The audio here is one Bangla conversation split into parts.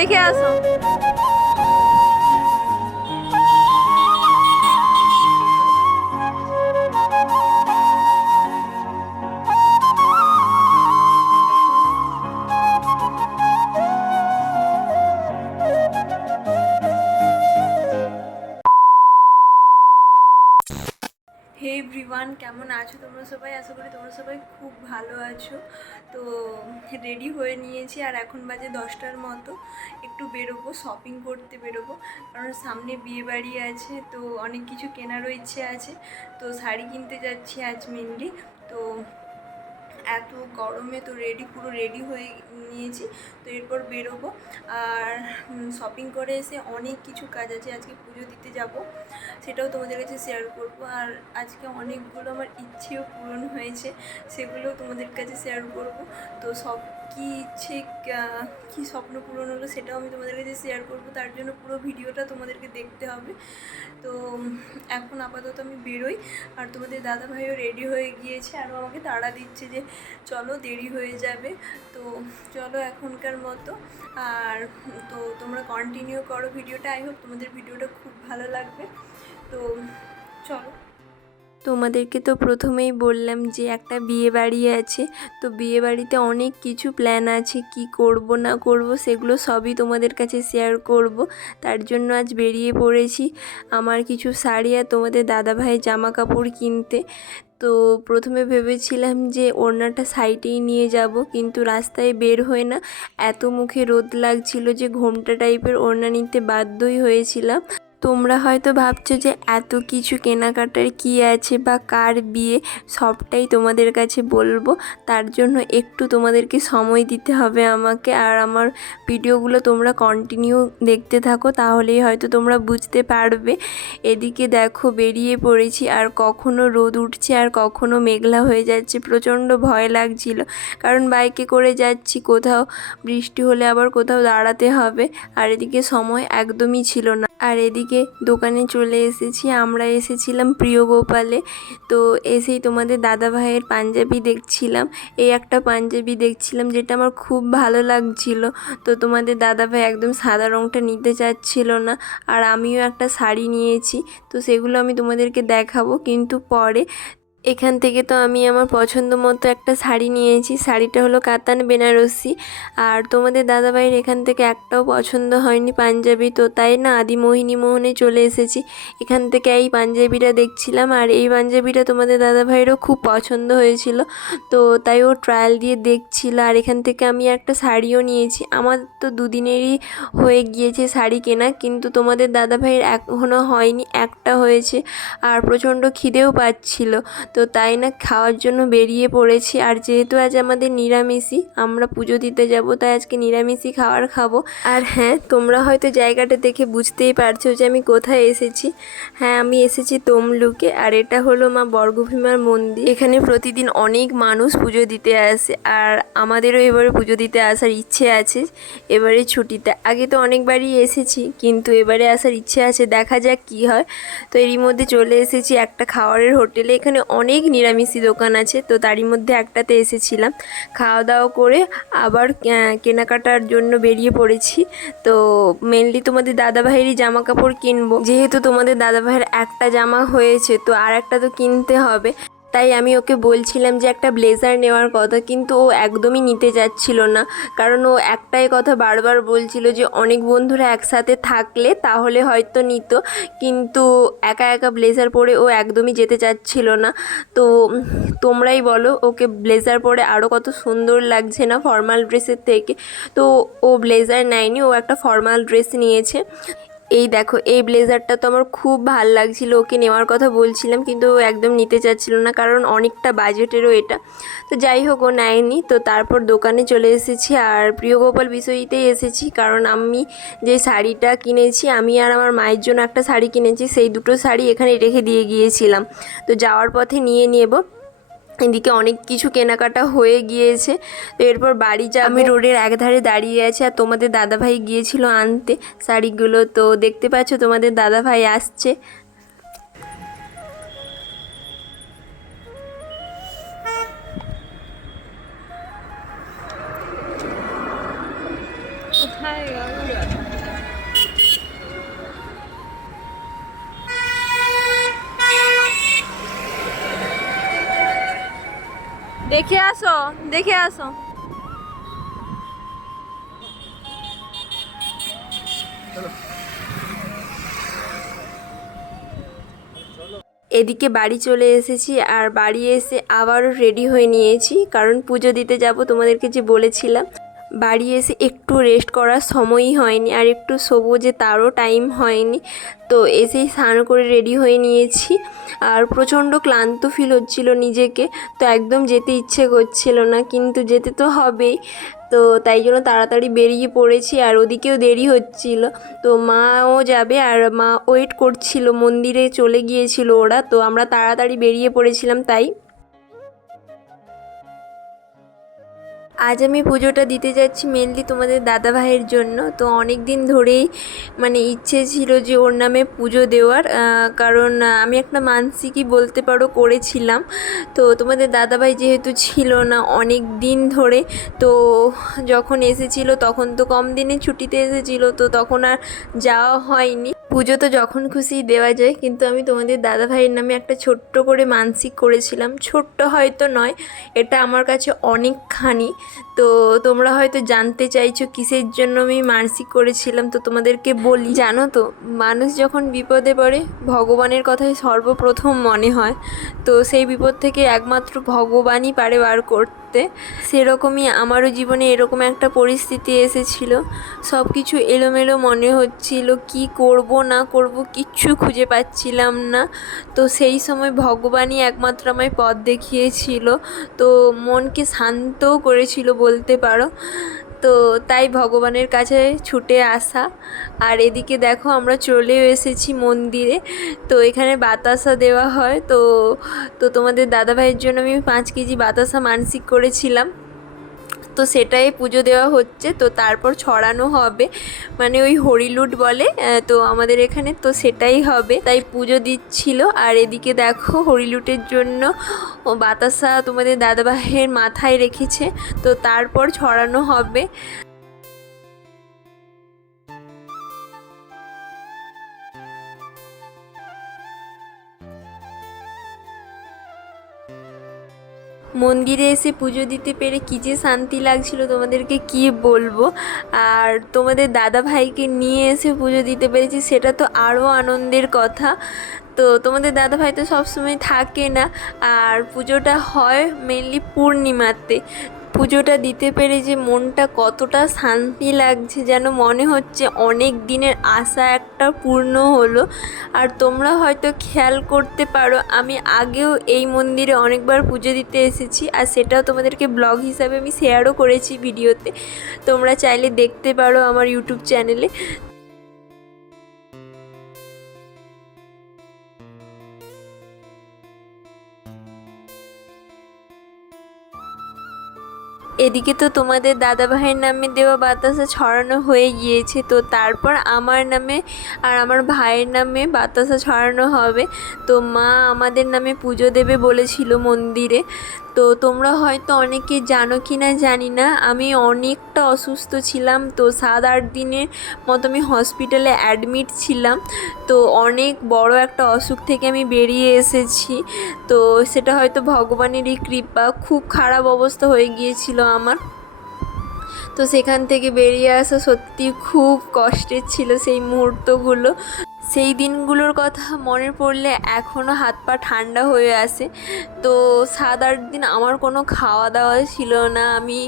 দেখে আসো। কেমন আছো তোমরা সবাই? আশা করি তোমরা সবাই খুব ভালো আছো। তো রেডি হয়ে নিয়েছি আর এখন বাজে দশটার মতো। একটু বেরোবো শপিং করতে বেরোবো। কারণ সামনে বিয়ে বাড়ি আছে, তো অনেক কিছু কেনারও ইচ্ছে আছে। তো শাড়ি কিনতে যাচ্ছি আজ মেনলি তো এত গরমে তো রেডি পুরো রেডি হয়ে নিয়েছি, তো এরপর বেরোবো। আর শপিং করে এসে অনেক কিছু কাজ আছে, আজকে পুজো দিতে যাব, সেটাও তোমাদের কাছে শেয়ার করব। আর আজকে অনেকগুলো আমার ইচ্ছেও পূরণ হয়েছে, সেগুলোও তোমাদের কাছে শেয়ার করব। তো সব কী ইচ্ছে কী স্বপ্ন পূরণ হলো সেটাও আমি তোমাদের কাছে শেয়ার করব। তার জন্য পুরো ভিডিওটা তোমাদেরকে দেখতে হবে। তো এখন আপাতত আমি বেরোই। আর তোমাদের দাদা ভাইও রেডি হয়ে গিয়েছে। আরও আমাকে তাড়া দিচ্ছে যে, চলো দেরি হয়ে যাবে। তো, চলো এখনকার মতো। আর, তো, তোমরা কন্টিনিউ করো ভিডিওটা। আই হোপ তোমাদের ভিডিওটা খুব ভালো লাগবে। তো, চলো। তোমাদেরকে তো প্রথমেই বললাম যে একটা বিয়ে বাড়ি আছে, তো বিয়ে বাড়িতে অনেক কিছু প্ল্যান আছে, কি করব না করব সেগুলো সবই তোমাদের কাছে শেয়ার করব। তার জন্য আজ বেরিয়ে পড়েছি। আমার কিছু শাড়ি আর তোমাদের দাদাভাই জামা কাপড় কিনতে। তো প্রথমে ভেবেছিলাম যে ওড়নাটা সাইডেই নিয়ে যাব, কিন্তু রাস্তায় বের হয়ে না এত মুখে রোদ লাগছিল যে ঘোমটা টাইপের ওড়না নিতে বাধ্যই হয়েছিলাম। তোমরা হয়তো ভাবছ যে এত কিছু কেনাকাটার কি আছে বা কার বিয়ে, সবটাই তোমাদের কাছে বলব। তার জন্য একটু তোমাদেরকে সময় দিতে হবে আমাকে। আর আমার ভিডিওগুলো তোমরা কন্টিনিউ দেখতে থাকো, তাহলেই হয়তো তোমরা বুঝতে পারবে। এদিকে দেখো, বেরিয়ে পড়েছি। আর কখনো রোদ উঠছে আর কখনো মেঘলা হয়ে যাচ্ছে। প্রচণ্ড ভয় লাগছিল। কারণ বাইকে করে যাচ্ছি, কোথাও বৃষ্টি হলে আবার কোথাও দাঁড়াতে হবে। আর এদিকে সময় একদমই ছিল না। আর এদিকে দোকানে চলে এসেছি। আমরা এসেছিলাম প্রিয় গোপালে তো এসেই তোমাদের দাদা ভাইয়ের পাঞ্জাবি দেখছিলাম। এই একটা পাঞ্জাবি দেখছিলাম যেটা আমার খুব ভালো লাগছিল। তো তোমাদের দাদা ভাই একদম সাদা রঙটা নিতে চাচ্ছিল না। আর আমিও একটা শাড়ি নিয়েছি। তো সেগুলো আমি তোমাদেরকে দেখাবো। কিন্তু পরে এখান থেকে তো আমি আমার পছন্দ মতো একটা শাড়ি নিয়েছি। শাড়িটা হলো কাতান বেনারসি। আর তোমাদের দাদাভাইয়ের এখান থেকে একটাও পছন্দ হয়নি পাঞ্জাবি। তো তাই না আদিমোহিনী মোহনে চলে এসেছি। এখান থেকে এই পাঞ্জাবিটা দেখছিলাম। আর এই পাঞ্জাবিটা তোমাদের দাদাভাইয়েরও খুব পছন্দ হয়েছিল। তো তাই ও ট্রায়াল দিয়ে দেখছিল। আর এখান থেকে আমি একটা শাড়িও নিয়েছি। আমার তো দুদিনেরই হয়ে গিয়েছে শাড়ি কেনা। কিন্তু তোমাদের দাদাভাইয়ের এখনও হয়নি। একটা হয়েছে। আর প্রচণ্ড খিদেও পাচ্ছিল। তো তাই না খাওয়ার জন্য বেরিয়ে পড়েছি। আর যেহেতু আজ আমাদের নিরামিষই, আমরা পুজো দিতে যাব, তাই আজকে নিরামিষই খাবার খাব। আর হ্যাঁ তোমরা হয়তো জায়গাটা দেখে বুঝতেই পারছ যে আমি কোথায় এসেছি। হ্যাঁ আমি এসেছি তমলুকে, আর এটা হলো মা বর্গভীমার মন্দির। এখানে প্রতিদিন অনেক মানুষ পুজো দিতে আসে, আর আমাদেরও এবারে পুজো দিতে আসার ইচ্ছে আছে, এবারে ছুটিতে। আগে তো অনেকবারই এসেছি, কিন্তু এবারে আসার ইচ্ছে আছে, দেখা যাক কি হয়। তো এরই মধ্যে চলে এসেছি একটা খাওয়ারের হোটেলে। এখানে অনেক নিরামিষি দোকান আছে, তো তারই মধ্যে একটাতে এসেছিলাম। খাওয়া দাওয়া করে আবার কেনাকাটার জন্য বেরিয়ে পড়েছি। তো মেনলি তোমাদের দাদাভাইয়েরই জামা কাপড় কিনবো। যেহেতু তোমাদের দাদাভাইয়ের একটা জামা হয়েছে, তো আর একটা তো কিনতে হবে। তাই আমি ওকে বলছিলাম যে একটা ব্লেজার নেওয়ার কথা, কিন্তু ও একদমই নিতে যাচ্ছিল না। কারণ ও একটাই কথা বারবার বলছিল যে অনেক বন্ধুরা একসাথে থাকলে তাহলে হয়তো নিত, কিন্তু একা একা ব্লেজার পরে ও একদমই যেতে চাচ্ছিল না। তো তোমরাই বলো, ওকে ব্লেজার পরে আরও কত সুন্দর লাগছে না ফর্মাল ড্রেসের থেকে? তো ও ব্লেজার নেয়নি, ও একটা ফর্মাল ড্রেস নিয়েছে। এই দেখো, এই ব্লেজারটা তো আমার খুব ভালো লাগছিল। ওকে নেওয়ার কথা বলছিলাম, কিন্তু ও একদম নিতে চাচ্ছিল না, কারণ অনেকটা বাজেটেরও এটা। তো যাই হোক, ও নেয়নি। তো তারপর দোকানে চলে এসেছি, আর প্রিয় গোপাল বিষয়তেই এসেছি, কারণ আমি যে শাড়িটা কিনেছি, আমি আর আমার মায়ের জন্য একটা শাড়ি কিনেছি, সেই দুটো শাড়ি এখানে রেখে দিয়ে গিয়েছিলাম। তো যাওয়ার পথে নিয়ে নেব। এদিকে অনেক কিছু কেনাকাটা হয়ে গিয়েছে। তো এরপর বাড়ি যা আমি রোডের একধারে দাঁড়িয়ে আছি আর তোমাদের দাদাভাই গিয়েছিল আনতে শাড়িগুলো। তো দেখতে পাচ্ছ তোমাদের দাদাভাই আসছে। দেখে আসো দেখে আসো। এদিকে বাড়ি চলে এসেছি আর বাড়ি এসে আবারও রেডি হয়ে নিয়েছি, কারণ পুজো দিতে যাব তোমাদেরকে যে বলেছিলাম। বাড়ি এসে একটু রেস্ট করার সময়ই হয়নি, আর একটু শোবো যে তারও টাইম হয়নি। তো এসেই স্নান করে রেডি হয়ে নিয়েছি। আর প্রচণ্ড ক্লান্ত ফিল হচ্ছিল নিজেকে। তো একদম যেতে ইচ্ছে করছিল না, কিন্তু যেতে তো হবেই। তো তাই জন্য তাড়াতাড়ি বেরিয়ে পড়েছি, আর ওদিকেও দেরি হচ্ছিল। তো মাও যাবে, আর মা ওয়েট করছিল, মন্দিরে চলে গিয়েছিল ওরা। তো আমরা তাড়াতাড়ি বেরিয়ে পড়েছিলাম তাই। আজ আমি পুজোটা দিতে যাচ্ছি মেনলি তোমাদের দাদা ভাইয়ের জন্য। তো অনেক দিন ধরেই মানে ইচ্ছে ছিল যে ওর নামে পুজো দেওয়ার কারণ আমি একটা মানসিকই বলতে পারো করেছিলাম। তো তোমাদের দাদাভাই যেহেতু ছিল না অনেক দিন ধরে, তো যখন এসেছিল তখন তো কম দিনে ছুটিতে এসেছিল, তো তখন আর যাওয়া হয়নি। পুজো তো যখন খুশি দেওয়া যায়, কিন্তু আমি তোমাদের দাদা ভাইয়ের নামে একটা ছোট্ট করে মানসিক করেছিলাম। ছোট্ট হয়তো নয়, এটা আমার কাছে অনেকখানি। তো তোমরা হয়তো জানতে চাইছো কিসের জন্য আমি মানসিক করেছিলাম, তো তোমাদেরকে বলি। জানো তো, মানুষ যখন বিপদে পড়ে, ভগবানের কথাই সর্বপ্রথম মনে হয়। তো সেই বিপদ থেকে একমাত্র ভগবানই পারে বার করতে। সেরকমই আমারও জীবনে এরকম একটা পরিস্থিতি এসেছিল। সব কিছু এলোমেলো মনে হচ্ছিল, কি করব, না করব কিচ্ছু খুঁজে পাচ্ছিলাম না। তো সেই সময় ভগবানই একমাত্র আমায় পথ দেখিয়েছিল। তো মনকে শান্তও করেছিল বলতে পারো। তো তাই ভগবানের কাছে ছুটে আসা। আর এদিকে দেখো আমরা চলেও এসেছি মন্দিরে। তো এখানে বাতাসা দেওয়া হয়। তো তো তোমাদের দাদাভাইয়ের জন্য আমি পাঁচ কেজি বাতাসা মানসিক করেছিলাম। তো সেটাই পুজো দেওয়া হচ্ছে, তো তারপর ছড়ানো হবে। মানে ওই হরিলুট বলে তো আমাদের এখানে তো সেটাই হবে। তাই পুজো দিচ্ছিল। আর এদিকে দেখো হরিলুটের জন্য বাতাসা তোমাদের দাদাবাহের মাথায় রেখেছে, তো তারপর ছড়ানো হবে। মন্দিরে এসে পুজো দিতে পেরে কী যে শান্তি লাগছিল তোমাদেরকে কি বলব? আর তোমাদের দাদা ভাইকে নিয়ে এসে পুজো দিতে পেরেছি, সেটা তো আরও আনন্দের কথা। তো তোমাদের দাদা ভাই তো সবসময় থাকে না। আর পুজোটা হয় মেনলি পূর্ণিমাতে। পুজোটা দিতে পেরে যে মনটা কতটা শান্তি লাগছে, যেন মনে হচ্ছে অনেক দিনের আশা একটা পূর্ণ হলো। আর তোমরা হয়তো খেয়াল করতে পারো, আমি আগেও এই মন্দিরে অনেকবার পুজো দিতে এসেছি, আর সেটাও তোমাদেরকে ব্লগ হিসাবে আমি শেয়ারও করেছি ভিডিওতে। তোমরা চাইলে দেখতে পারো আমার ইউটিউব চ্যানেলে এদিকে তো তোমাদের দাদা ভাইয়ের নামে দেওয়া বাতাসা ছড়ানো হয়ে গিয়েছে, তো তারপর আমার নামে আর আমার ভাইয়ের নামে বাতাসা ছড়ানো হবে। তো মা আমাদের নামে পুজো দেবে বলেছিল মন্দিরে তো তোমরা হয়তো অনেকে জানো কি না জানি না, আমি অনেকটা অসুস্থ ছিলাম। তো সাত আট দিনের মতো আমি হসপিটালে অ্যাডমিট ছিলাম। তো অনেক বড় একটা অসুখ থেকে আমি বেরিয়ে এসেছি। তো সেটা হয়তো ভগবানেরই কৃপা, খুব খারাপ অবস্থা হয়ে গিয়েছিল আমার। তো সেখান থেকে বেরিয়ে আসা সত্যি খুব কষ্টের ছিল সেই মুহূর্তগুলো। সেই দিনগুলোর কথা মনে পড়লে এখনও হাত পা ঠান্ডা হয়ে আসে তো সাত আট দিন আমার কোনো খাওয়া দাওয়া ছিল না। আমি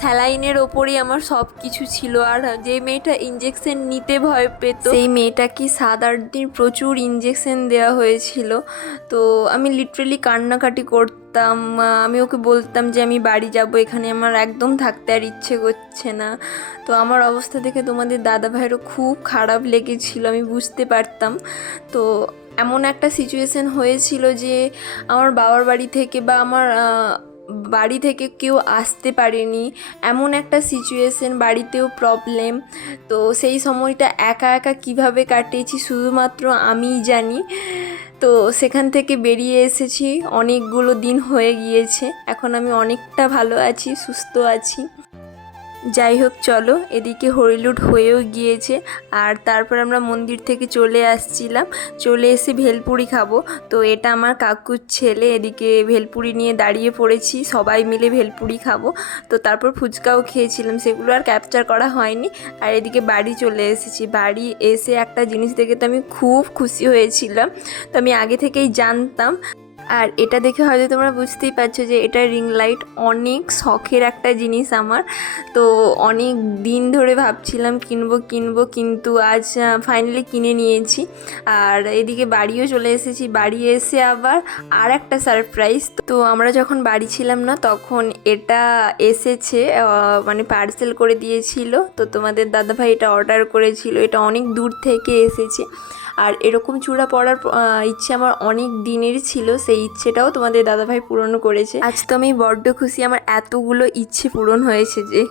স্যালাইনের ওপরই আমার সব কিছু ছিল। আর যে মেয়েটা ইঞ্জেকশন নিতে ভয় পেত, সেই মেয়েটাকে সাত আট দিন প্রচুর ইঞ্জেকশন দেওয়া হয়েছিল। তো আমি লিটারেলি কান্নাকাটি করতাম আমি ওকে বলতাম যে আমি বাড়ি যাব, এখানে আমার একদম থাকতে আর ইচ্ছে করছে না। তো আমার অবস্থা দেখে তোমাদের দাদা ভাইয়েরও খুব খারাপ লেগেছিল, আমি বুঝতে পারতাম। তো এমন একটা সিচুয়েশন হয়েছিল যে আমার বাবার বাড়ি থেকে বা আমার বাড়ি থেকে কেউ আসতে পারেনি। এমন একটা সিচুয়েশন বাড়িতেও প্রবলেম তো সেই সময়টা একা একা কীভাবে কাটিয়েছি শুধুমাত্র আমিই জানি। তো সেখান থেকে বেরিয়ে এসেছি। অনেকগুলো দিন হয়ে গিয়েছে। এখন আমি অনেকটা ভালো আছি, সুস্থ আছি। যাই হোক, চলো, এদিকে হরিলুট হয়েও গিয়েছে। আর তারপর আমরা মন্দির থেকে চলে আসছিলাম। চলে এসে ভেলপুরি খাব। তো এটা আমার কাকুর ছেলে, এদিকে ভেলপুরি নিয়ে দাঁড়িয়ে পড়েছি। সবাই মিলে ভেলপুরি খাব। তো তারপর ফুচকাও খেয়েছিলাম, সেগুলো আর ক্যাপচার করা হয়নি। আর এদিকে বাড়ি চলে এসেছি। বাড়ি এসে একটা জিনিস দেখে তো আমি খুব খুশি হয়েছিলাম। তো আমি আগে থেকেই জানতাম আর এটা দেখে হয়তো তোমরা বুঝতেই পারছ যে এটা রিং লাইট অনেক শখের একটা জিনিস আমার। তো অনেক দিন ধরে ভাবছিলাম কিনবো কিনবো, কিন্তু আজ ফাইনালি কিনে নিয়েছি। আর এদিকে বাড়িও চলে এসেছি, বাড়ি এসে আবার আর একটা সারপ্রাইজ তো আমরা যখন বাড়ি ছিলাম না, তখন এটা এসেছে মানে পার্সেল করে দিয়েছিল। তো তোমাদের দাদাভাই এটা অর্ডার করেছিল, এটা অনেক দূর থেকে এসেছে। আর এরকম চূড়া পরার ইচ্ছে আমার অনেক দিনের ছিল, সেই ইচ্ছেটাও তোমাদের দাদাভাই পূরণ করেছে। আজ তো আমি বড্ড খুশি, আমার এতগুলো ইচ্ছে পূরণ হয়েছে যে।